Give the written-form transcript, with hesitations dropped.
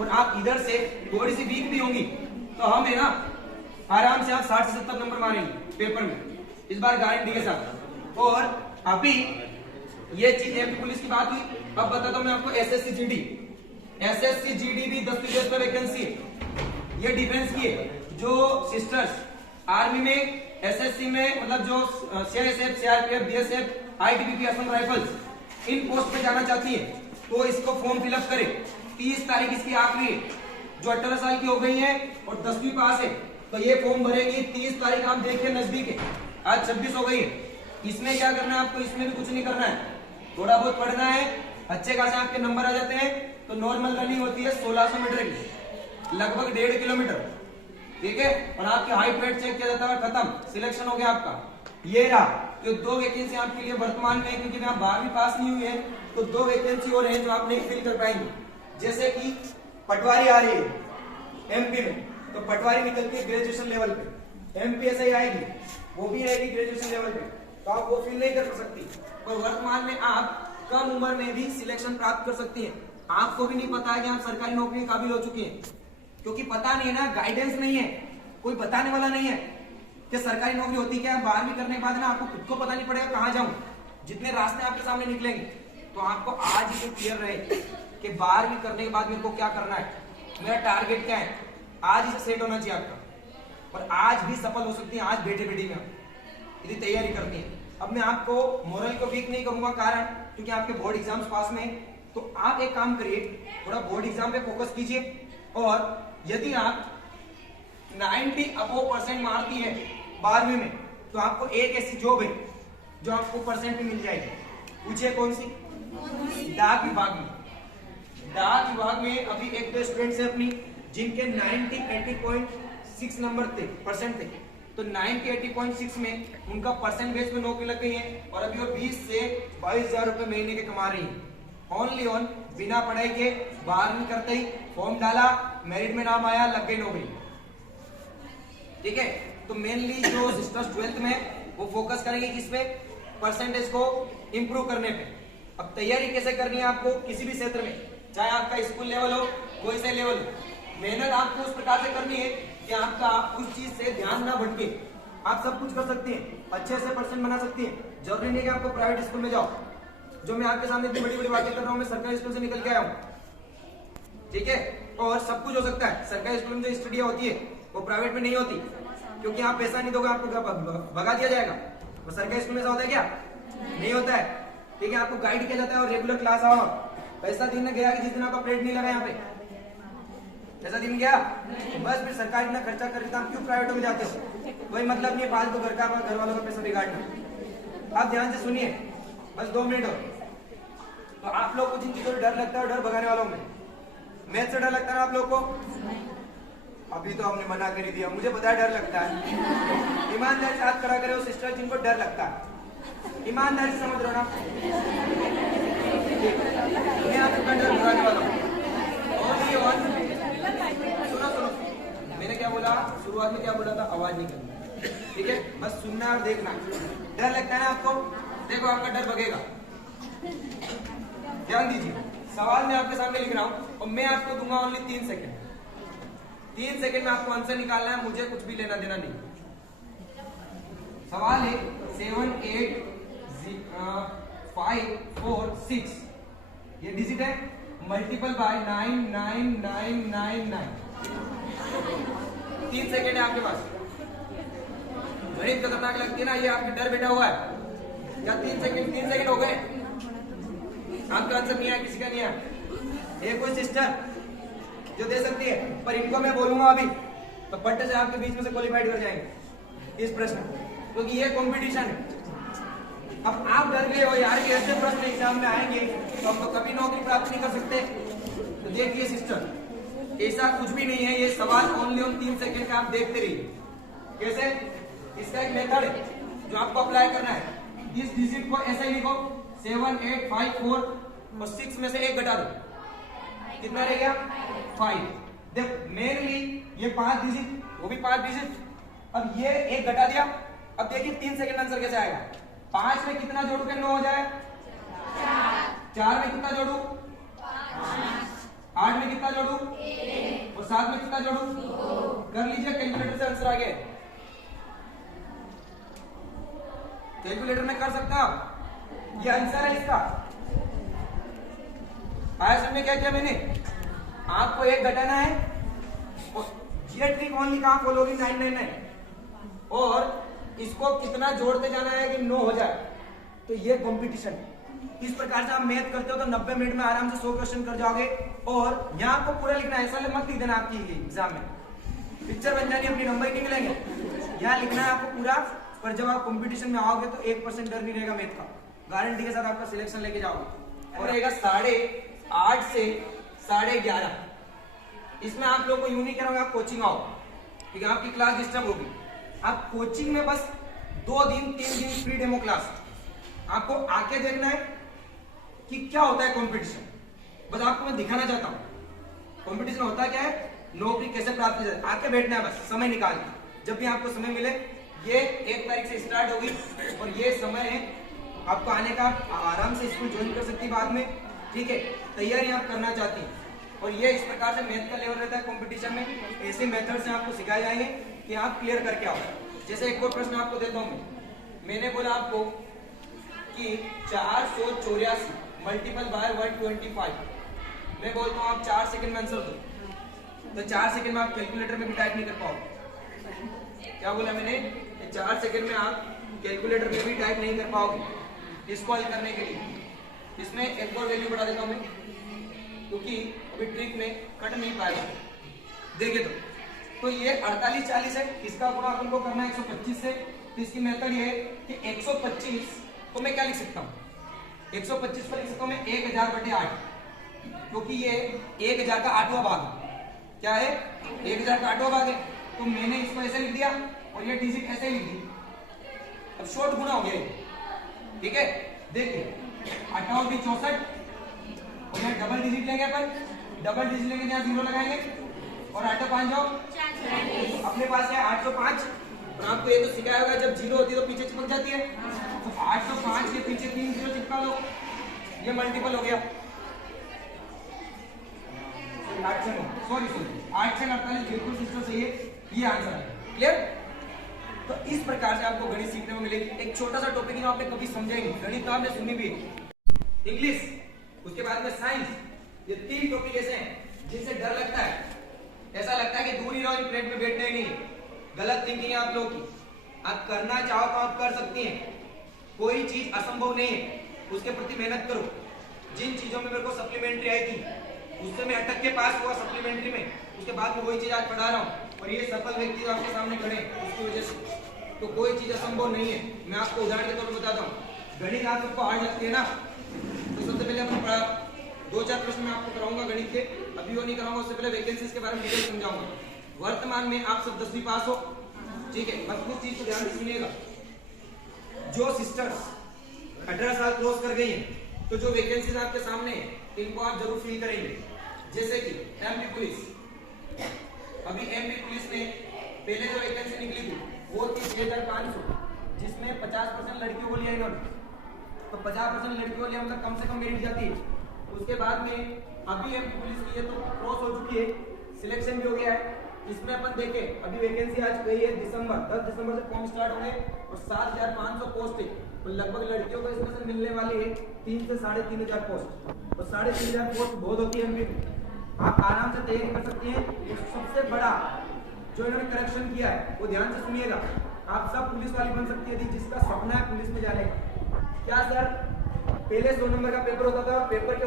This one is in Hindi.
और आप इधर से थोड़ी सी वीक भी होंगी तो हम है ना आराम से आप 60 से 70 नंबर मारेंगे पेपर में, इस बार गारंटी के साथ। और अभी ये चीज एमपी पुलिस की बात हुई, अब बताता हूं मैं आपको एसएससी जीडी। एसएससी जीडी भी 10 बेस पर वैकेंसी है, ये डिफेंस की है। जो सिस्टर्स आर्मी में, एसएससी में, मतलब जो CISF, CRPF, BSF, ITBP, Assam Rifles इन पोस्ट पे जाना चाहती है तो इसको फॉर्म फिलअप करें। 30 तारीख इसकी आखिरी है। जो 18 साल की हो गई है और 10वीं पास है तो ये फॉर्म भरेगी। 30 तारीख आप देखिए नजदीक है, आज 26 हो गई है। इसमें क्या करना है आपको, इसमें भी कुछ नहीं करना है, थोड़ा बहुत पढ़ना है, अच्छे खासे आपके नंबर आ जाते हैं तो नॉर्मल रनिंग होती है 1600 मीटर की, लगभग 1.5 किलोमीटर, ठीक है। और आपकी हाइट वेट चेक किया जाता है, खत्म, सिलेक्शन हो गया आपका। ये रहा जो 2 वैकेंसी आपके लिए वर्तमान में, क्योंकि आप 12वीं पास नहीं हुए हैं तो 2 वैकेंसी और हैं जो आप नहीं फिल कर पाएंगे। जैसे कि पटवारी आ रही है एमपी में, तो पटवारी निकलती है ग्रेजुएशन लेवल पे, एमपीएसआई आएगी वो भी रहेगी ग्रेजुएशन लेवल पे, तो आप वो फिल नहीं कर सकती। और वर्तमान में आप कम उम्र में भी सिलेक्शन प्राप्त कर सकती हैं। आपको भी नहीं पता है कि आप सरकारी नौकरी के काबिल हो चुकी हैं, क्योंकि पता नहीं है ना, गाइडेंस नहीं है, कोई बताने वाला नहीं है कि सरकारी नौकरी होती क्या है। 12वीं करने के बाद ना आपको खुद को पता नहीं पड़ेगा कहाँ जाऊं, जितने रास्ते आपके सामने निकलेंगे। तो आपको आज ही क्लियर रहे कि 12वीं करने के बाद मेरे को क्या करना है, मेरा टारगेट क्या है, आज ही से सेट होना चाहिए आपका। और आज भी सफल हो सकती है, आज बैठे बैठे में यदि तैयारी करनी है। अब मैं आपको मोरल को वीक नहीं करूंगा, कारण क्योंकि आपके बोर्ड एग्जाम्स पास में है। तो आप एक काम करिए, थोड़ा बोर्ड एग्जाम पे फोकस कीजिए। और यदि आप 90 अबव% मारती है 12वीं में तो आपको एक ऐसी जॉब है जो आपको परसेंट में मिल जाएगी। पूछिए कौन सी? डाक विभाग में। डाक विभाग में अभी एक दो स्टूडेंट्स है अपनी जिनके 80.6 नंबर थे, परसेंट थे, तो 80.6 में उनका परसेंट बेस पे नौकरी लग गई है और अभी वो 20 से 22,000 रुपए महीने के कमा रही है। ओनली ऑन बिना पढ़ाई के 12वीं करते ही फॉर्म डाला, मेरिट में नाम आया, लग गई नौकरी, ठीक है। तो मेनली जो सिस्टर्स 12th में वो फोकस करेंगे किस पे, परसेंटेज को इंप्रूव करने पे। अब तैयारी कैसे करनी है आपको किसी भी क्षेत्र में, चाहे आपका स्कूल लेवल हो, कोई से लेवल हो, मेहनत आपको उस प्रकार से करनी है कि आपका उस चीज से ध्यान ना भटके। आप सब कुछ कर सकती हैं, अच्छे से परसेंट बना सकती हैं। जरूरी नहीं कि आपको प्राइवेट स्कूल में जाओ। जो मैं आपके सामने इतनी बड़ी बड़ी बातें कर रहा हूँ, मैं सरकारी स्कूल से निकल के आया हूँ, ठीक है। और सब कुछ हो सकता है। सरकारी स्कूल में जो स्टडियां होती है वो प्राइवेट में नहीं होती, क्योंकि आप पैसा नहीं दोगे आपको भगा दिया जाएगा। वो सरकारी स्कूल में ऐसा होता है क्या? नहीं होता है, ठीक है। आपको गाइड किया जाता है और रेगुलर क्लास आओ। पैसा दिन गया कि जिस दिन आपका प्लेट नहीं लगा यहाँ पे, ऐसा दिन गया बस। फिर सरकार इतना खर्चा करके आप क्यों प्राइवेट में जाते हो? कोई मतलब नहीं है फालतू घर का, घर वालों का पैसा बिगाड़ना। आप ध्यान से सुनिए, बस 2 मिनट और। तो आप लोग को जिन चीजों से डर लगता है, डर भगाने वालों में मैथ से डर लगता है ना आप लोग को? अभी तो हमने मना कर दिया, मुझे पता है डर लगता है। ईमानदारी से हाथ खड़ा करे वो सिस्टर जिनको डर लगता है, ईमानदारी से समझ रहे हो ना? मैं आपका डर भगाने वाला हूँ। सुनो, मैंने क्या बोला शुरुआत में, क्या बोला था? आवाज नहीं करनी, ठीक है। बस सुनना और देखना। डर लगता है ना आपको? देखो आपका डर भगेगा। ध्यान दीजिए, सवाल मैं आपके सामने लिख रहा हूं और मैं आपको दूंगा ओनली 3 सेकंड। 3 सेकंड में आपको आंसर निकालना है, मुझे कुछ भी लेना देना नहीं। सवाल है 7 8 5 4 6, ये डिजिट है, मल्टीपल बाय 99999। 3 सेकंड है आपके पास। गणित खतरनाक लगती है ना, ये आपके डर बैठा हुआ है। क्या 3 सेकंड हो गए? आपका आंसर नहीं आया, किसी का नहीं आया। एक कोई सिस्टर जो दे सकती है, पर इनको मैं बोलूंगा अभी तो पट्ट से आपके बीच में से क्वालिफाइड कर जाएंगे इस प्रश्न, क्योंकि ये कंपटीशन है। अब आप डर गए हो यार कि ऐसे प्रश्न एग्जाम में आएंगे तो हम तो कभी नौकरी प्राप्त नहीं कर सकते। तो देखिए सिस्टर, ऐसा कुछ भी नहीं है, ये सवाल ओनली ऑन 3 सेकंड का आप देखते रहिए। कैसे? इसका एक मेथड है जो आपको अप्लाई करना है। इस डिजिट को ऐसे ही लिखो, 7 8 5 4 और 6 में से 1 घटा दो, कितना रह गया? 5। देखो मेनली ये 5 डिजिट, वो भी 5 डिजिट। अब ये 1 घटा दिया। अब देखिए 3 सेकंड आंसर कैसे आएगा। 5 में कितना जोड़ू के 9 हो जाए? 4 में कितना जोड़ू? 8 में कितना जोड़ू और 7 में कितना जोड़ू, कर लीजिए कैलकुलेटर से आंसर आ गया। कैलकुलेटर में कर सकते हैं आप, ये आंसर है इसका। आया समझ में क्या किया मैंने, आपको एक घटाना है, ये ट्रिक ओनली कहां फॉलो होगी 999 और इसको कितना जोड़ते जाना है कि 9 हो जाए, तो ये कंपटीशन। इस प्रकार से आप मैथ करते हो तो 90 मिनट में आराम से 100 क्वेश्चन कर जाओगे। और यहाँ आपको पूरा लिखना है, ऐसा मत लिख देना आपकी एग्जाम में पिक्चर बन जानी, अपनी नंबर नहीं मिलेंगे। यहाँ लिखना है आपको पूरा, पर जब आप कंपटीशन में आओगे तो 1% डर नहीं रहेगा मैथ का, गारंटी के साथ आपका सिलेक्शन लेके जाओगे। और रहेगा 8:30 से 11:30। इसमें आप लोग को यूं नहीं करोगे आप कोचिंग आओ, क्योंकि आपकी क्लास डिस्टर्ब होगी। आप कोचिंग में बस 2 दिन 3 दिन फ्री डेमो क्लास, आपको आके देखना है कि क्या होता है कंपटीशन। बस आपको मैं दिखाना चाहता हूँ कंपटीशन होता क्या है, नौकरी कैसे प्राप्त की जाती है। आके बैठना है बस, समय निकाल के, जब भी आपको समय मिले। ये 1 तारीख से स्टार्ट होगी और ये समय है आपको आने का, आराम से स्कूल ज्वाइन कर सकती है बाद में, ठीक है। तैयारी आप करना चाहती हैं और ये इस प्रकार से मैथ का लेवल रहता है कंपटीशन में। ऐसे मेथड से आपको सिखाए जाएंगे कि आप क्लियर करके आओ। जैसे एक और प्रश्न आपको देता हूँ, मैंने बोला आपको कि 484 मल्टीपल बाय 125, मैं बोलता हूँ आप 4 सेकंड में आंसर दो, तो 4 सेकंड में आप कैलकुलेटर में भी टाइप नहीं कर पाओगे। क्या बोला मैंने, 4 सेकंड में आप कैलकुलेटर में भी टाइप नहीं कर पाओगे इसको हल करने के लिए। इसमें एक और वैल्यू बढ़ा देता हूँ मैं, क्योंकि अभी ट्रिक में कट नहीं पाएगा। देखिए तो ये 48-40 है, इसका गुणा अपन को करना है 125 से। तो इसकी मेथड ये है कि 125 को मैं क्या लिख सकता हूँ, 125 को लिख सकता हूँ मैं 1000/8, क्योंकि ये 1000 का 8वां भाग है। क्या है, 1000 का 8वां भाग है। तो मैंने इसको ऐसे लिख दिया और ये डिजिट ऐसे ही लिख दी। अब शॉर्ट गुणा हो गया, ठीक है। देखिए 8 भी 64 और यहाँ डबल डिजिट लेंगे अपन, डबल डिजिट लेंगे यहाँ 0 लगाएंगे और 8 5 जाओ, अपने पास है 805। और आपको ये तो सिखाया होगा जब 0 होती है तो पीछे चिपक जाती है, तो 805 के पीछे 3 0 चिपका लो, ये मल्टीपल हो गया। सॉरी 8 से 48 बिल्कुल सिस्टम सही है, ये आंसर है। क्लियर। तो इस प्रकार से आपको गणित सीखने को मिलेगी। एक छोटा सा टॉपिक है आपने कभी समझा ही नहीं, गणित तो आपने सुनी भी है, इंग्लिश, उसके बाद में साइंस। ये 3 टॉपिक ऐसे हैं जिनसे डर लगता है, ऐसा लगता है कि दूर ही रहो, इन प्लेट में बैठना ही नहीं। गलत थिंकिंग है आप लोगों की। आप करना चाहो तो आप कर सकती हैं, कोई चीज असंभव नहीं है, उसके प्रति मेहनत करो। जिन चीजों में मेरे को सप्लीमेंट्री आई थी उससे मैं अटक के पास हुआ सप्लीमेंट्री में, उसके बाद में वही चीज आज पढ़ा रहा हूँ और ये सफल व्यक्ति आपके सामने खड़े हैं उसकी वजह से। तो कोई चीज असंभव नहीं है। मैं आपको उदाहरण के तौर पर बताता हूँ, गणित आप सबको हार्ड लगती है ना, तो सबसे पहले अपन पढ़ा 2-4 प्रश्न मैं आपको कराऊंगा गणित के, अभी वो नहीं कराऊंगा, उससे पहले वैकेंसीज के बारे में डिटेल समझाऊंगा। वर्तमान में आप सब 10वीं पास हो, ठीक है। बस कुछ चीज को ध्यान से सुनिएगा, जो सिस्टर्स 18 साल क्रॉस कर गई हैं, तो जो वैकेंसीज आपके सामने है इनको आप जरूर फिल करेंगे। जैसे कि एमपी पुलिस, अभी एमपी पुलिस में पहले जो वैकेंसी निकली थी वो थी 6500, जिसमें 50% लड़कियों को लिया इन्होंने, तो 50% लड़कियों को लिया, मतलब कम से कम मेरिट जाती है। उसके बाद में अभी एमपी पुलिस की ये तो क्रॉस हो चुकी है, सिलेक्शन भी हो गया है। इसमें अपन देखें अभी वैकेंसी आज गई है दिसंबर, 10 दिसंबर से फॉर्म स्टार्ट होंगे और 7500 पोस्ट है, तो लगभग लड़कियों को इसमें से मिलने वाली है 3 से 3500 पोस्ट। तो 3500 पोस्ट बहुत होती है एमपी, आप आराम से तैयारी कर सकती हैं। सबसे बड़ा जो इन्होंने करेक्शन किया है वो ध्यान से सुनिएगा, आप सब पुलिस वाली बन सकती है जिसका सपना है पुलिस में जाने का। क्या सर, पहले 100 नंबर का पेपर होता था, पेपर के